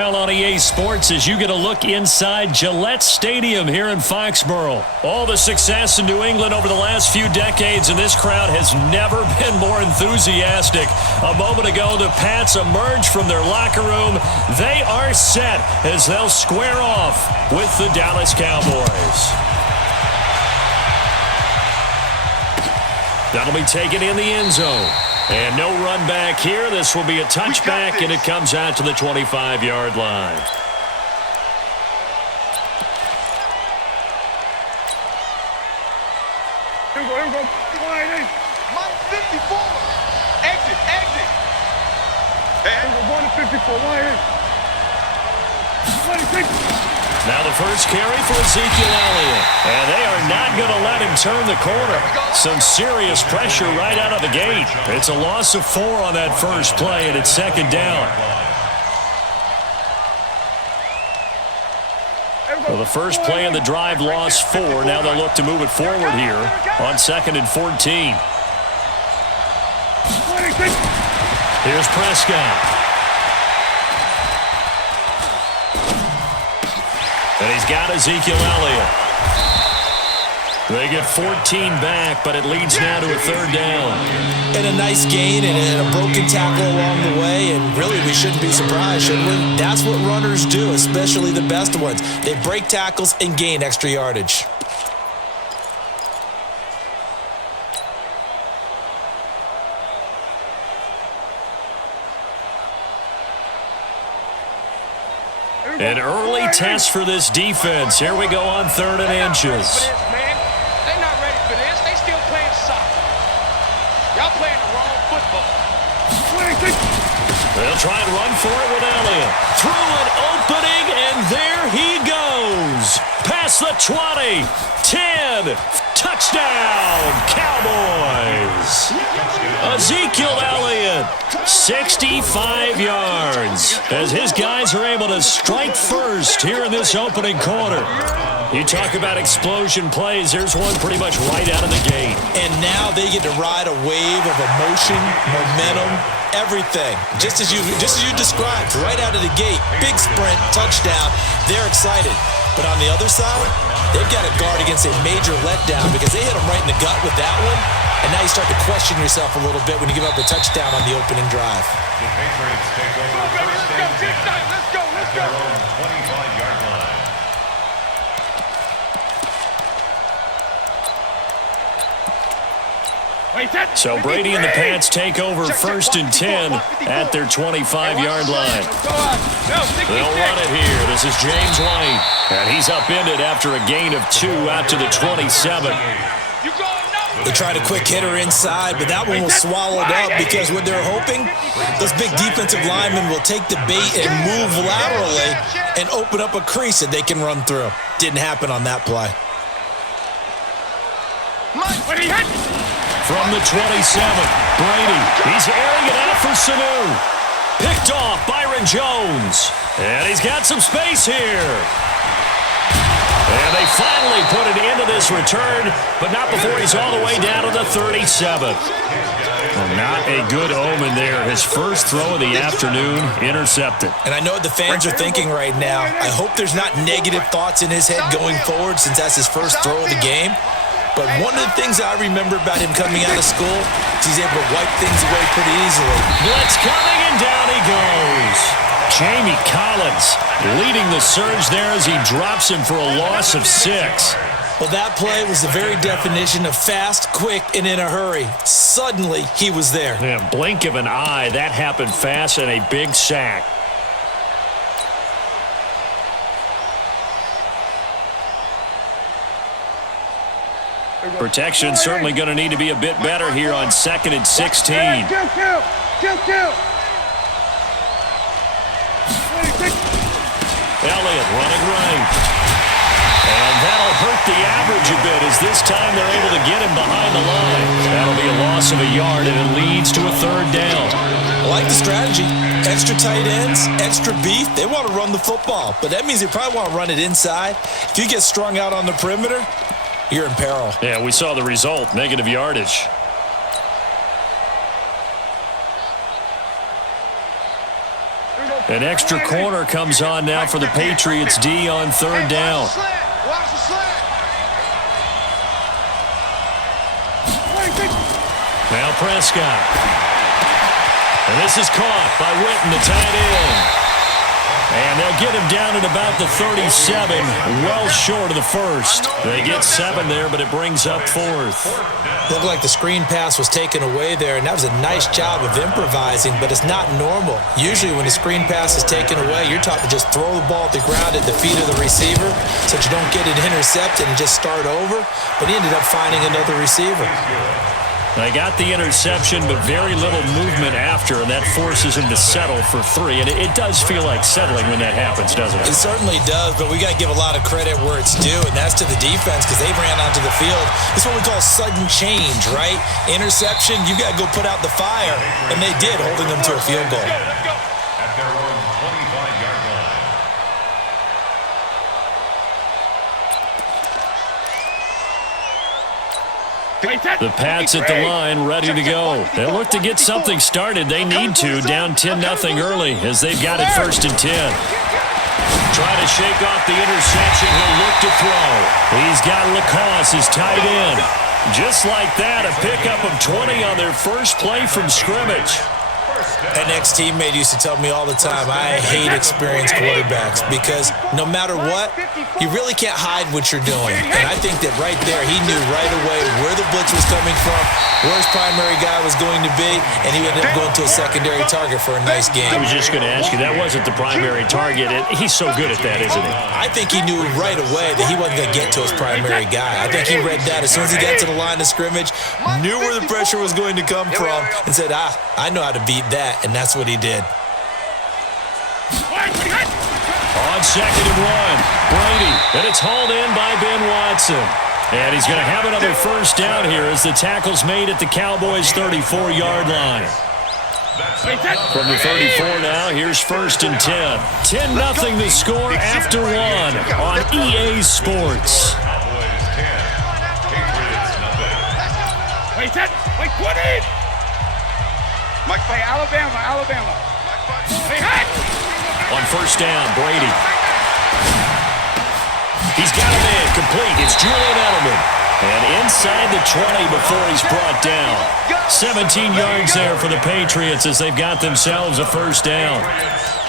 On EA Sports as you get a look inside Gillette Stadium here in Foxborough. All the success in New England over the last few decades, and this crowd has never been more enthusiastic. A moment ago, the Pats emerged from their locker room. They are set as they'll square off with the Dallas Cowboys. That'll be taken in the end zone. And no run back here. This will be a touchback, and it comes out to the 25-yard line. Here we go. Mike 54. Exit. Here we go. Going to 54. Now the first carry for Ezekiel Elliott. And they are not going to let him turn the corner. Some serious pressure right out of the gate. It's a loss of 4 on that first play, and it's second down. Well, the first play in the drive lost 4. Now they'll look to move it forward here on 2nd and 14. Here's Prescott. And he's got Ezekiel Elliott. They get 14 back, but it leads now to a 3rd down. And a nice gain and a broken tackle along the way, and really we shouldn't be surprised, should we? That's what runners do, especially the best ones. They break tackles and gain extra yardage. An early test for this defense. Here we go on 3rd and inches. They're not ready for this. They still playing soccer. Y'all playing the wrong football. They'll try and run for it with Elliott. Through an opening, and there he goes. Past the 20, 10, touchdown, Cowboys. Ezekiel Elliott, 65 yards, as his guys are able to strike first here in this opening quarter. You talk about explosion plays. There's one pretty much right out of the gate. And now they get to ride a wave of emotion, momentum, everything. Just as you described, right out of the gate. Big sprint, touchdown. They're excited. But on the other side, they've got to guard against a major letdown because they hit them right in the gut with that one. And now you start to question yourself a little bit when you give up a touchdown on the opening drive. The Patriots take over first and 10 at their own 25-yard line. So Brady and the Pats take over 1st and 10 at their 25-yard line. They'll run it here. This is James White. And he's upended after a gain of 2 out to the 27. They tried a quick hitter inside, but that one was swallowed up because what they're hoping, those big defensive linemen will take the bait and move laterally and open up a crease that they can run through. Didn't happen on that play. From the 27, Brady. He's airing it out for Sanu. Picked off Byron Jones. And he's got some space here. And they finally put it into this return, but not before he's all the way down to the 37. Well, not a good omen there. His first throw of the afternoon intercepted. And I know what the fans are thinking right now. I hope there's not negative thoughts in his head going forward since that's his first throw of the game. But one of the things I remember about him coming out of school is he's able to wipe things away pretty easily. Blitz coming, and down he goes. Jamie Collins leading the surge there as he drops him for a loss of 6. Well, that play was the very definition of fast, quick, and in a hurry. Suddenly, he was there. Yeah, blink of an eye, that happened fast, and a big sack. Protection certainly going to need to be a bit better here on 2nd and 16. Elliott running right. And that'll hurt the average a bit as this time they're able to get him behind the line. That'll be a loss of a yard, and it leads to a 3rd down. I like the strategy. Extra tight ends, extra beef. They want to run the football, but that means they probably want to run it inside. If you get strung out on the perimeter, you're in peril. Yeah, we saw the result, negative yardage. An extra corner comes on now for the Patriots D on third down. Watch the slant. Now Prescott. And this is caught by Witten, the tight end. And they'll get him down at about the 37, well short of the first. They get 7 there, but it brings up fourth. Looked like the screen pass was taken away there, and that was a nice job of improvising, but it's not normal. Usually when the screen pass is taken away, you're taught to just throw the ball at the ground at the feet of the receiver so that you don't get it intercepted and just start over, but he ended up finding another receiver. They got the interception, but very little movement after, and that forces him to settle for 3. And it does feel like settling when that happens, doesn't it? It certainly does, but we got to give a lot of credit where it's due, and that's to the defense because they ran onto the field. It's what we call sudden change, right? Interception, you got to go put out the fire, and they did, holding them to a field goal. At their own 25-yard line. The Pats at the line, ready to go. They look to get something started. They need to, down 10-0 early as they've got it 1st and 10. Try to shake off the interception. He'll look to throw. He's got Lacoste, his tight end. Just like that, a pickup of 20 on their first play from scrimmage. An ex-teammate used to tell me all the time, I hate experienced quarterbacks because no matter what, you really can't hide what you're doing. And I think that right there, he knew right away where the blitz was coming from, where his primary guy was going to be, and he ended up going to a secondary target for a nice game. I was just going to ask you, that wasn't the primary target. He's so good at that, isn't he? I think he knew right away that he wasn't going to get to his primary guy. I think he read that as soon as he got to the line of scrimmage, knew where the pressure was going to come from, and said, I know how to beat that. And that's what he did. On 2nd and 1, Brady, and it's hauled in by Ben Watson. And he's going to have another first down here as the tackle's made at the Cowboys' 34-yard line. From the 34 now, here's 1st and 10. 10-0 the score after 1 on EA Sports. Wait, 20! Mike, play Alabama. On first down, Brady. He's got him in, complete. It's Julian Edelman. And inside the 20 before he's brought down. 17 yards there for the Patriots as they've got themselves a first down.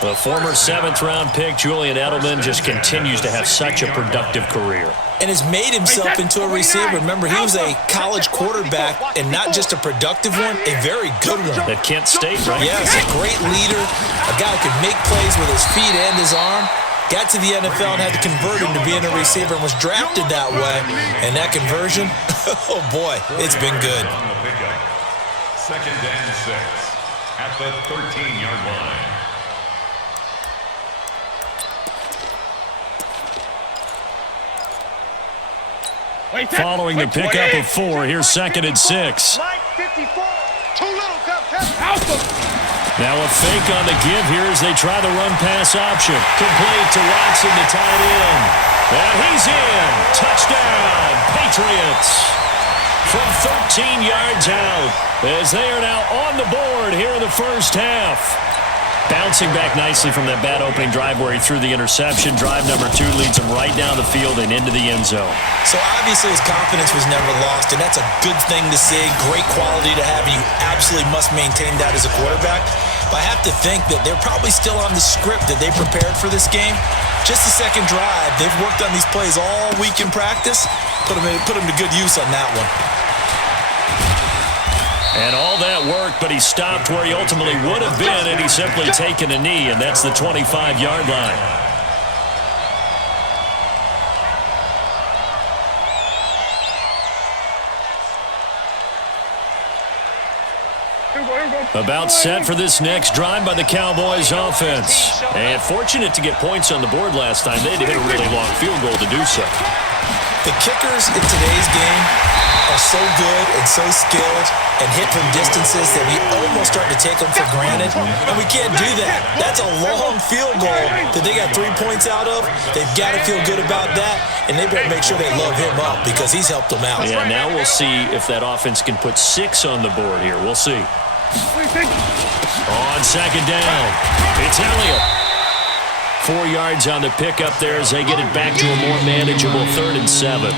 The former 7th-round pick, Julian Edelman, just continues to have such a productive career. And has made himself into a receiver. Remember, he was a college quarterback, and not just a productive one, a very good one. At Kent State, right? Yes, a great leader, a guy who could make plays with his feet and his arm. Got to the NFL and had to convert him to being a receiver and was drafted that way. And that conversion, oh boy, it's been good. 2nd and 6 at the 13-yard line. Following the pickup of 4, here's 2nd and 6. Now a fake on the give here as they try the run-pass option. Complete to Watson, the tight end. And he's in. Touchdown, Patriots. From 13 yards out as they are now on the board here in the first half. Bouncing back nicely from that bad opening drive where he threw the interception. Drive number 2 leads him right down the field and into the end zone. So obviously his confidence was never lost, and that's a good thing to see. Great quality to have, and you absolutely must maintain that as a quarterback. But I have to think that they're probably still on the script that they prepared for this game. Just the second drive, they've worked on these plays all week in practice. Put them to good use on that one. And all that work, but he stopped where he ultimately would have been, and he's simply taken a knee, and that's the 25-yard line. About set for this next drive by the Cowboys offense. And fortunate to get points on the board last time. They had to hit a really long field goal to do so. The kickers in today's game are so good and so skilled and hit from distances that we almost start to take them for granted, and we can't do that. That's a long field goal that they got 3 points out of. They've got to feel good about that, and they better make sure they love him up because he's helped them out. Yeah, now we'll see if that offense can put 6 on the board here. We'll see. On second down, it's Elliott. 4 yards on the pickup there as they get it back to a more manageable 3rd and 7.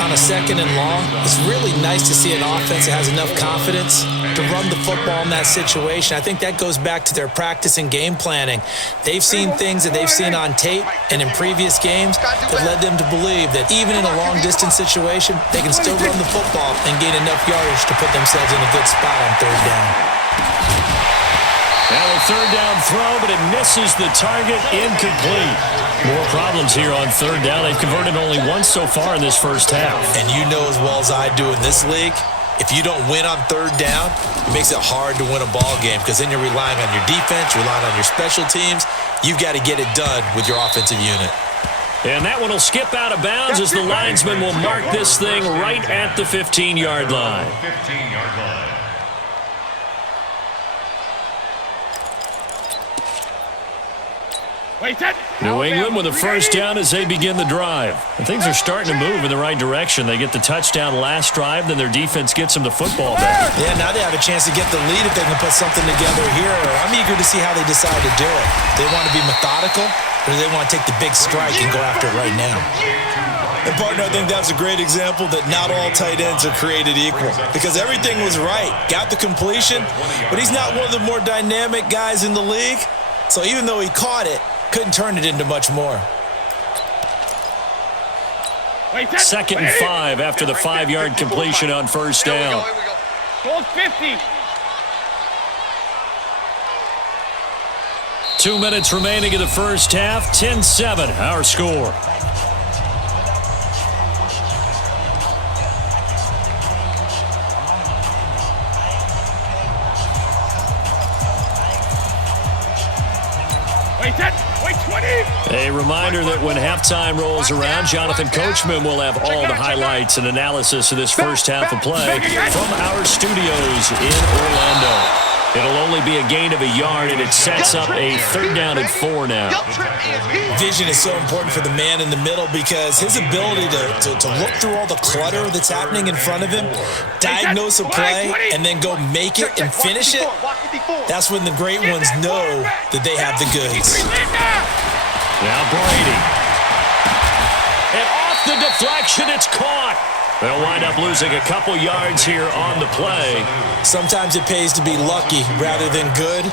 On a 2nd and long, it's really nice to see an offense that has enough confidence to run the football in that situation. I think that goes back to their practice and game planning. They've seen things that they've seen on tape and in previous games that led them to believe that even in a long-distance situation, they can still run the football and gain enough yardage to put themselves in a good spot on 3rd down. Now a 3rd down throw, but it misses the target, incomplete. More problems here on 3rd down. They've converted only once so far in this first half. And you know as well as I do in this league, if you don't win on 3rd down, it makes it hard to win a ball game because then you're relying on your defense, you're relying on your special teams. You've got to get it done with your offensive unit. And that one will skip out of bounds as the linesman will mark this thing right at the 15-yard line. 15-yard line. New England with a first down as they begin the drive. And things are starting to move in the right direction. They get the touchdown last drive, then their defense gets them the football back. Yeah, now they have a chance to get the lead if they can put something together here. I'm eager to see how they decide to do it. Do they want to be methodical, or do they want to take the big strike and go after it right now? And, partner, I think that's a great example that not all tight ends are created equal because everything was right. Got the completion, but he's not one of the more dynamic guys in the league. So even though he caught it, couldn't turn it into much more. 2nd and 5 after the 5-yard completion on first down. Goal 50. 2 minutes remaining in the first half. 10-7, our score. A reminder that when halftime rolls around, Jonathan Coachman will have all the highlights and analysis of this first half of play from our studios in Orlando. It'll only be a gain of a yard, and it sets up a 3rd down and 4 now. Vision is so important for the man in the middle because his ability to look through all the clutter that's happening in front of him, diagnose a play, and then go make it and finish it, that's when the great ones know that they have the goods. Now Brady. And off the deflection, it's caught. They'll wind up losing a couple yards here on the play. Sometimes it pays to be lucky rather than good.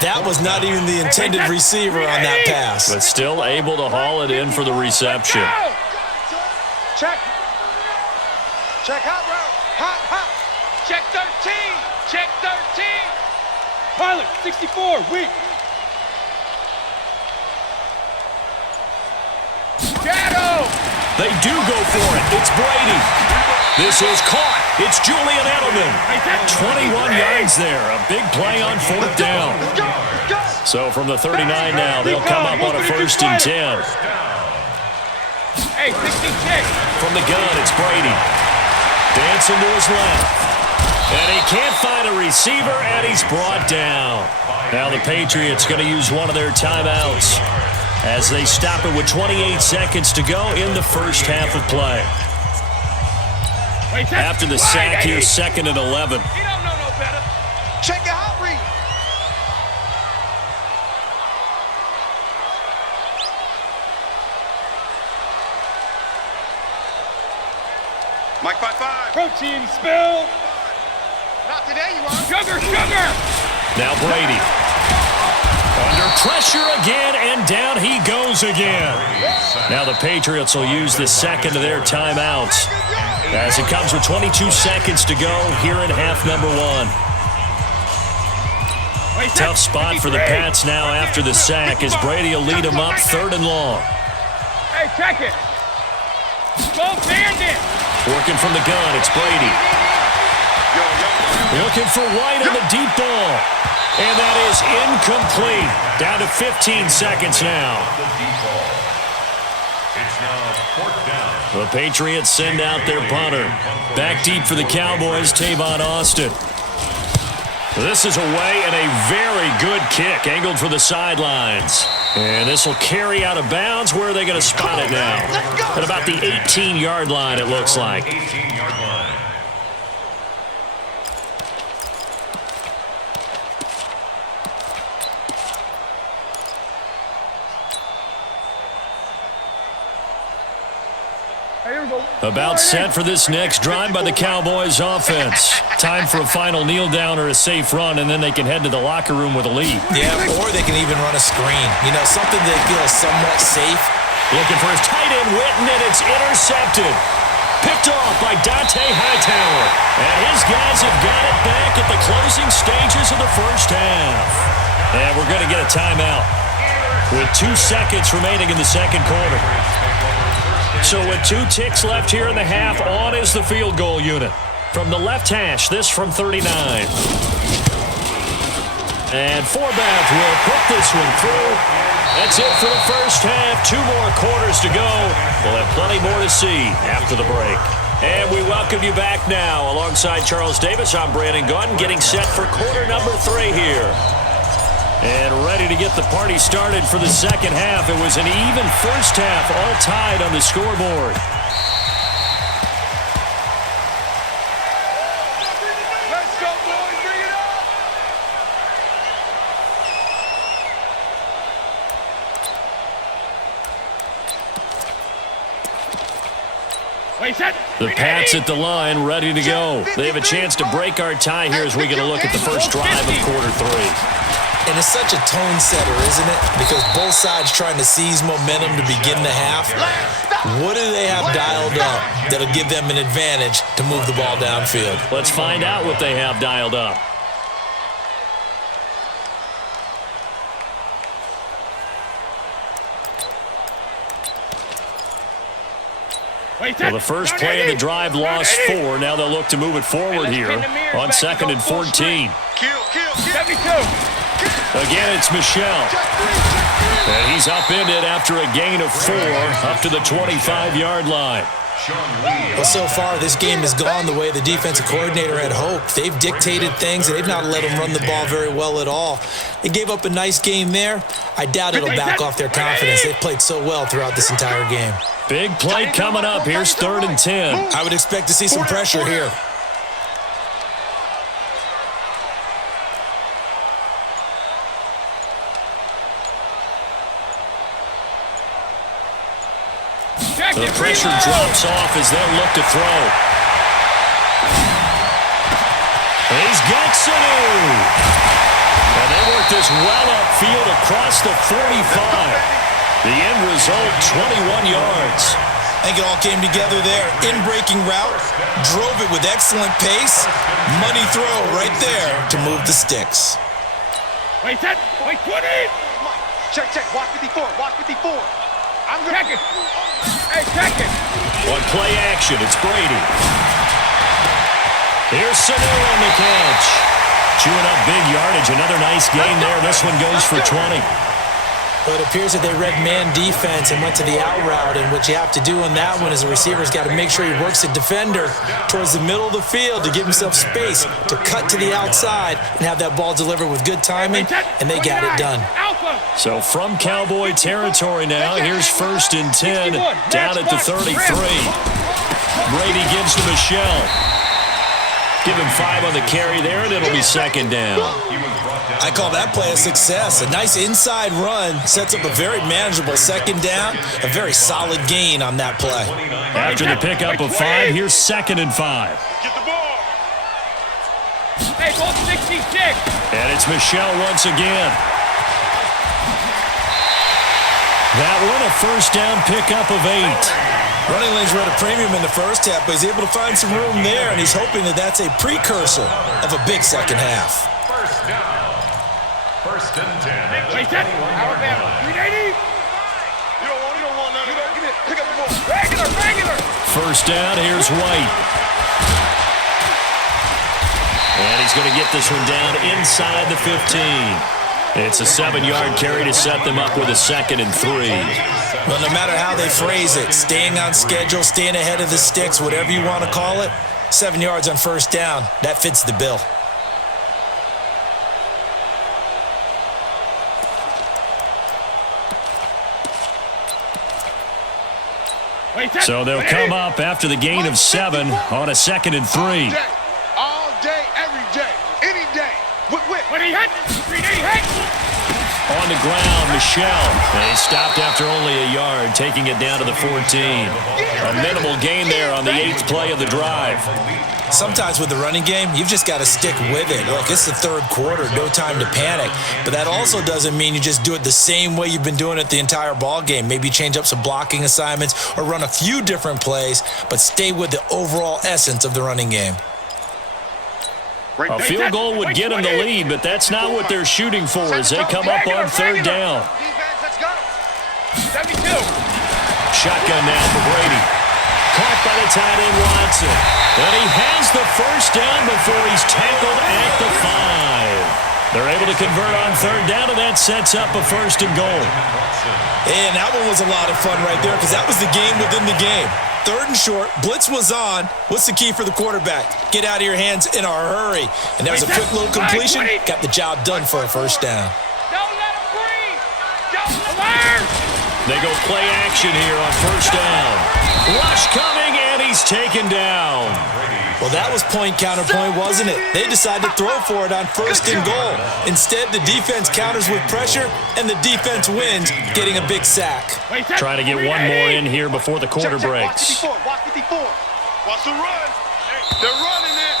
That was not even the intended receiver on that pass. But still able to haul it in for the reception. Check. Check hot route. Hot. Check 13. Check 13. Pilot, 64, weak. Shadow. They do go for it. It's Brady. This is caught. It's Julian Edelman. 21 yards there. A big play on 4th down. So from the 39 now, they'll come up on a 1st and 10. Hey, 66. From the gun, it's Brady. Dancing to his left. And he can't find a receiver, and he's brought down. Now the Patriots going to use one of their timeouts as they stop it with 28 seconds to go in the first half of play. After the sack here, 2nd and 11. You don't know no better. Check your hot read. Mike 5-5. Protein spill. Not today, you are. Sugar. Now Brady. Under pressure again, and down he goes again. Now the Patriots will use the 2nd of their timeouts as it comes with 22 seconds to go here in half number 1. Tough spot for the Pats now after the sack as Brady will lead them up 3rd and long. Hey, check it. Go bandit. Working from the gun, it's Brady. Looking for White on the deep ball. And that is incomplete. Down to 15 seconds now. It's now 4th down. The Patriots send out their punter. Back deep for the Cowboys, Tavon Austin. This is away and a very good kick, angled for the sidelines. And this will carry out of bounds. Where are they going to spot it now? At about the 18-yard line, it looks like. 18-yard line. About set for this next drive by the Cowboys offense. Time for a final kneel down or a safe run, and then they can head to the locker room with a lead. Yeah, or they can even run a screen. You know, something that feels somewhat safe. Looking for his tight end, Witten, and it's intercepted. Picked off by Dante Hightower. And his guys have got it back at the closing stages of the first half. And we're going to get a timeout with 2 seconds remaining in the second quarter. So with 2 ticks left here in the half, on is the field goal unit. From the left hash, this from 39. And Forbath will put this one through. That's it for the first half. 2 more quarters to go. We'll have plenty more to see after the break. And we welcome you back now. Alongside Charles Davis, I'm Brandon Gunn, getting set for quarter number 3 here. And ready to get the party started for the second half. It was an even first half, all tied on the scoreboard. Let's go, boys. Bring it up. The Pats at the line, ready to go. They have a chance to break our tie here as we get a look at the first drive of quarter 3. And it's such a tone setter, isn't it? Because both sides trying to seize momentum to begin the half. What do they have dialed up that'll give them an advantage to move the ball downfield? Let's find out what they have dialed up. Well, the first play of the drive lost 4. Now they'll look to move it forward here on 2nd and 14. Again, it's Michelle. And he's upended after a gain of 4 up to the 25-yard line. Well, so far, this game has gone the way the defensive coordinator had hoped. They've dictated things, and they've not let them run the ball very well at all. They gave up a nice game there. I doubt it'll back off their confidence. They've played so well throughout this entire game. Big play coming up. Here's 3rd and 10. I would expect to see some pressure here. The pressure drops off as they'll look to throw. He's got Sanu. And they work this well upfield across the 45. The end result, 21 yards. I think it all came together there. In-breaking route, drove it with excellent pace. Money throw right there to move the sticks. Wait, 20. Check. Watch 54. I'm going Check it. Hey, check it. On play action, it's Brady. Here's Sanu on the catch. Chewing up big yardage. Another nice gain there. This one goes for 20. But it appears that they read man defense and went to the out route, and what you have to do on that one is the receiver's got to make sure he works the defender towards the middle of the field to give himself space to cut to the outside and have that ball delivered with good timing, and they got it done. So from Cowboy territory now, here's 1st and 10 down at the 33. Brady gives to Michelle. Give him 5 on the carry there, and it'll be 2nd down. I call that play a success. A nice inside run sets up a very manageable 2nd down. A very solid gain on that play. After the pickup of 5, here's 2nd and 5. Get the ball. Hey, ball 66. And it's Michelle once again. That one, a 1st down pickup of 8. Running lanes were at a premium in the first half, but he's able to find some room there, and he's hoping that that's a precursor of a big second half. 1st down. 1st and 10. Wait, Alabama. 380. You don't want none of that. Give it. Pick up the ball. Regular. 1st down, here's White. And he's going to get this one down inside the 15. It's a 7-yard carry to set them up with a 2nd and 3. Well, no matter how they phrase it, staying on schedule, staying ahead of the sticks, whatever you want to call it, 7 yards on 1st down, that fits the bill. So they'll come up after the gain of 7 on a 2nd and 3. All day, every day, any day. When he hit, 380 hit. On the ground, Michelle. They stopped after only a yard. taking it down to the 14. A minimal gain there on the 8th play of the drive. Sometimes with the running game, you've just got to stick with it. Look, it's the third quarter, no time to panic. But that also doesn't mean you just do it the same way you've been doing it the entire ball game. Maybe change up some blocking assignments or run a few different plays, but stay with the overall essence of the running game. A field goal would get them the lead, but that's not what they're shooting for as they come up on third down. Let's go. 72. Shotgun now for Brady. Caught by the tight end Watson. And he has the first down before he's tackled at the 5. They're able to convert on third down, and that sets up a 1st and goal. And that one was a lot of fun right there because that was the game within the game. 3rd and short, blitz was on. What's the key for the quarterback? Get out of your hands in a hurry. And there's a quick little completion. Got the job done for a 1st down. Don't let him breathe. Don't alert. They go play action here on 1st down. Rush coming, and he's taken down. Well, that was point counterpoint, wasn't it? They decided to throw for it on 1st and goal. Instead, the defense counters with pressure, and the defense wins, getting a big sack. Trying to get one more in here before the quarter breaks. Watch 54. Watch the run. They're running it.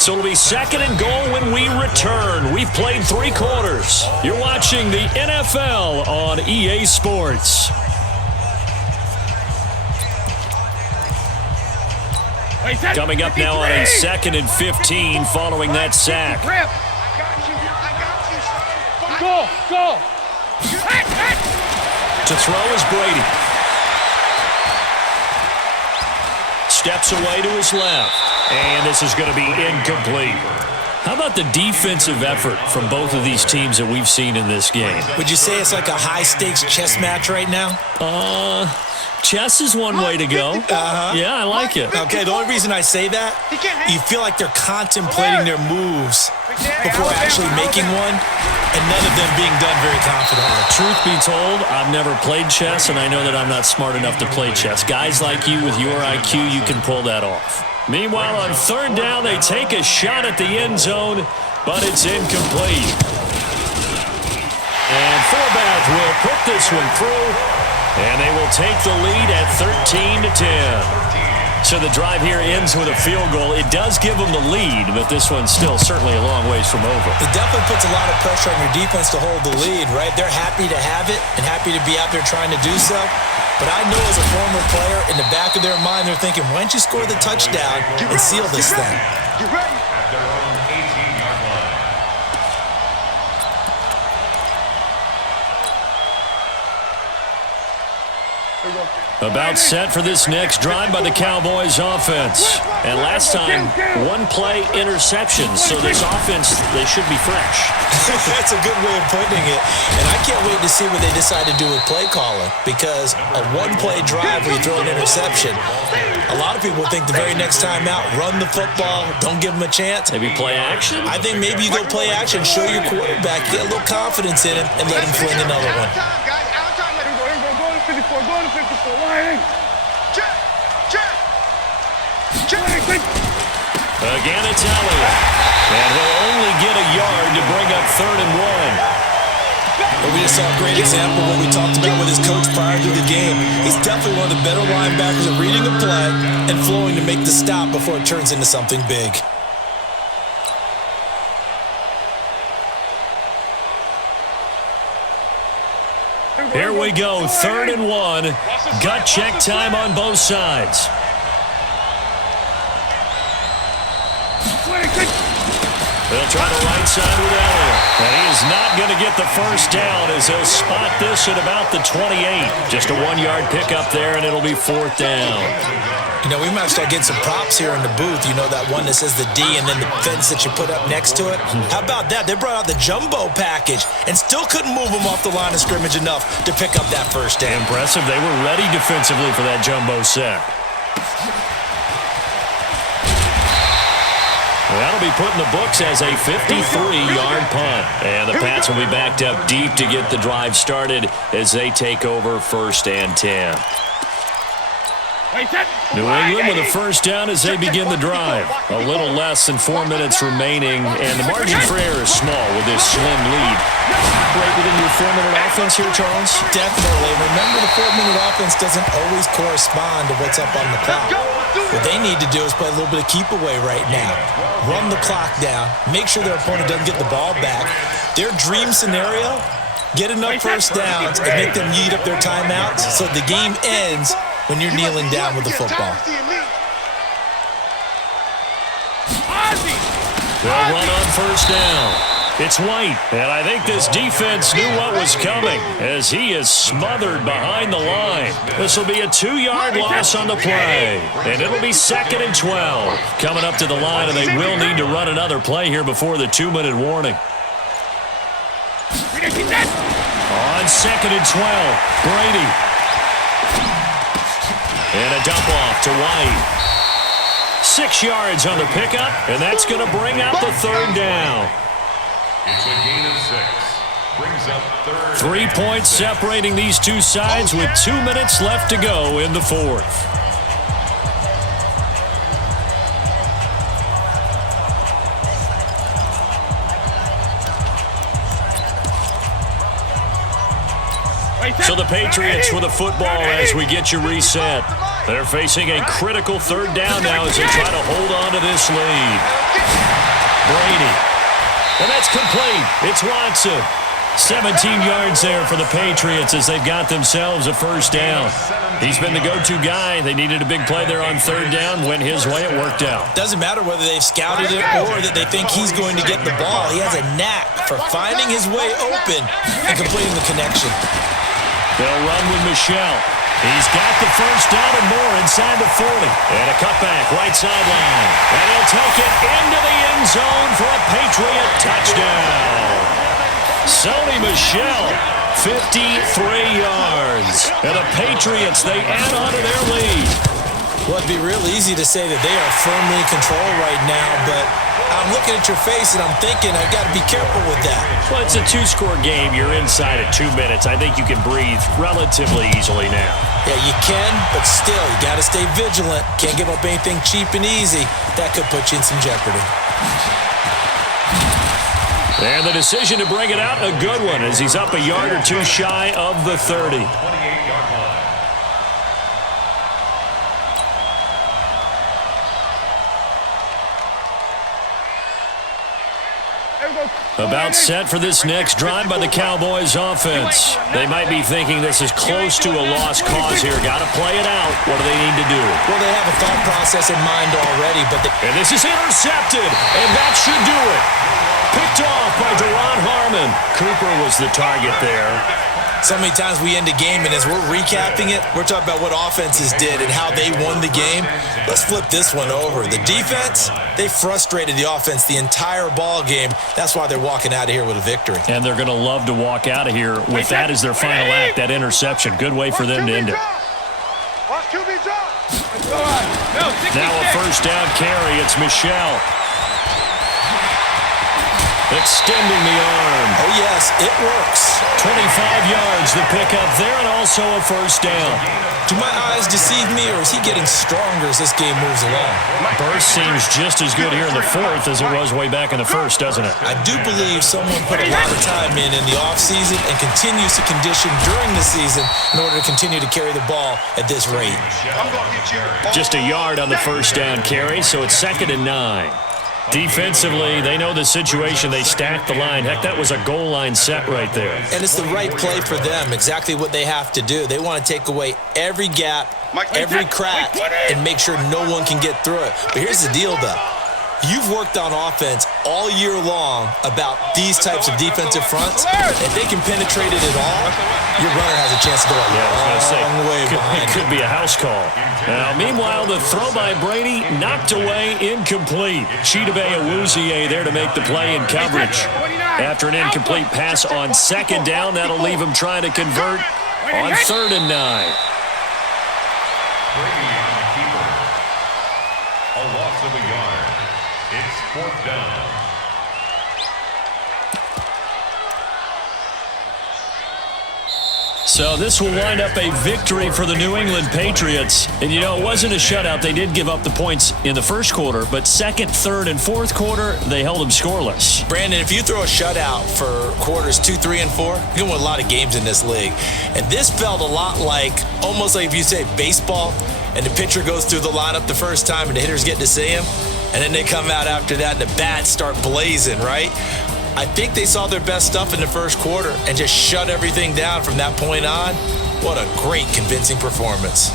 So it'll be 2nd and goal when we return. We've played 3 quarters. You're watching the NFL on EA Sports. Coming up now on a 2nd and 15 following that sack. Go. To throw is Brady. Steps away to his left. And this is going to be incomplete. How about the defensive effort from both of these teams that we've seen in this game? Would you say it's like a high-stakes chess match right now? Chess is one way to go. Yeah, I like it. Okay, the only reason I say that, you feel like they're contemplating their moves before actually making one, and none of them being done very confidently. Truth be told, I've never played chess, and I know that I'm not smart enough to play chess. Guys like you with your IQ, you can pull that off. Meanwhile, on third down, they take a shot at the end zone, but it's incomplete. And Forbath will put this one through, and they will take the lead at 13-10. So the drive here ends with a field goal. It does give them the lead, but this one's still certainly a long ways from over. It definitely puts a lot of pressure on your defense to hold the lead, right? They're happy to have it and happy to be out there trying to do so. But I know as a former player, in the back of their mind, they're thinking, why don't you score the touchdown and seal this thing? You ready? At their own 18-yard line. About set for this next drive by the Cowboys offense. And last time, 1-play interceptions. So this offense, they should be fresh. That's a good way of putting it. And I can't wait to see what they decide to do with play calling, because a 1-play drive where you throw an interception, a lot of people think the very next time out, run the football, don't give them a chance. Maybe play action? I think maybe you go play action, show your quarterback, get a little confidence in him, and let him fling another one. Again, it's Elliott. And he'll only get a yard to bring up 3rd and 1. But we just saw a great example of what we talked about with his coach prior to the game. He's definitely one of the better linebackers at reading a play and flowing to make the stop before it turns into something big. Here we go, 3rd and 1. Gut check time on both sides. They'll try the right side with Elliott. And he is not going to get the first down as they'll spot this at about the 28. Just a 1-yard pickup there, and it'll be 4th down. You know, we might start getting some props here in the booth. You know, that one that says the D and then the fence that you put up next to it. How about that? They brought out the jumbo package and still couldn't move them off the line of scrimmage enough to pick up that first down. Impressive. They were ready defensively for that jumbo set. That'll be put in the books as a 53-yard punt. And the Pats will be backed up deep to get the drive started as they take over 1st and 10. New England with a first down as they begin the drive. A little less than 4 minutes remaining, and the margin for error is small with this slim lead. Right within your 4-minute offense here, Charles? Definitely. Remember, the 4-minute offense doesn't always correspond to what's up on the clock. What they need to do is play a little bit of keep away right now. Run the clock down. Make sure their opponent doesn't get the ball back. Their dream scenario, get enough first downs and make them eat up their timeouts so the game ends when you're kneeling down with the football. They'll run on first down. It's White, and I think this defense knew what was coming as he is smothered behind the line. This will be a 2-yard loss on the play, and it'll be 2nd and 12. Coming up to the line, and they will need to run another play here before the 2-minute warning. On 2nd and 12, Brady. And a dump off to White. 6 yards on the pickup, and that's going to bring out the 3rd down. It's a gain of 6. Brings up 3rd. 3 points separating these two sides with 2 minutes left to go in the 4th. So the Patriots with a football as we get you reset. They're facing a critical 3rd down now as they try to hold on to this lead. Brady. And that's complete. It's Watson. 17 yards there for the Patriots as they've got themselves a first down. He's been the go-to guy. They needed a big play there on 3rd down. Went his way. It worked out. Doesn't matter whether they've scouted it or that they think he's going to get the ball. He has a knack for finding his way open and completing the connection. They'll run with Michelle. He's got the first down and more inside the 40. And a cutback right sideline. And he'll take it into the end zone for a Patriot touchdown. Sony Michel, 53 yards. And the Patriots, they add on to their lead. Well, it'd be real easy to say that they are firmly in control right now, but I'm looking at your face and I'm thinking I've got to be careful with that. Well, it's a 2-score game. You're inside at 2 minutes. I think you can breathe relatively easily now. Yeah, you can, but still, you got to stay vigilant. Can't give up anything cheap and easy. That could put you in some jeopardy. And the decision to bring it out, a good one, as he's up a yard or two shy of the 30. 28-yard line. About set for this next drive by the Cowboys offense. They might be thinking this is close to a lost cause here. Got to play it out. What do they need to do? Well, they have a thought process in mind already, but And this is intercepted, and that should do it. Picked off by Deron Harmon. Cooper was the target there. so many times we end a game, and as we're recapping it, we're talking about what offenses did and how they won the game. Let's flip this one over. The defense, they frustrated the offense the entire ball game. That's why they're walking out of here with a victory. And they're going to love to walk out of here with that as their final act, that interception. Good way for them to end it. Now a first down carry. It's Michelle. Extending the arm. Oh, yes, it works. 25 yards, the pickup there, and also a first down. Do my eyes deceive me, or is he getting stronger as this game moves along? Burst seems just as good here in the fourth as it was way back in the first, doesn't it? I do believe someone put a lot of time in the offseason and continues to condition during the season in order to continue to carry the ball at this rate. Just a yard on the first down carry, so it's 2nd and 9. Defensively, they know the situation. They stacked the line. Heck, that was a goal line set right there. And it's the right play for them, exactly what they have to do. They want to take away every gap, every crack, and make sure no one can get through it. But here's the deal, though. You've worked on offense all year long about these types of defensive fronts. If they can penetrate it at all, your runner has a chance to go a long way behind. It could be a house call. Now, meanwhile, the throw by Brady knocked away, incomplete. Chidobe Awuzie there to make the play in coverage. After an incomplete pass on 2nd down, that'll leave him trying to convert on 3rd and 9. Brady on the keeper. A loss of a yard. It's 4th down. So this will wind up a victory for the New England Patriots. And, you know, it wasn't a shutout. They did give up the points in the first quarter, but second, third, and fourth quarter, they held them scoreless. Brandon, if you throw a shutout for quarters 2, 3, and 4, you can win a lot of games in this league. And this felt a lot like, almost like if you say baseball, and the pitcher goes through the lineup the first time and the hitters get to see him, and then they come out after that and the bats start blazing, right? I think they saw their best stuff in the first quarter and just shut everything down from that point on. What a great, convincing performance.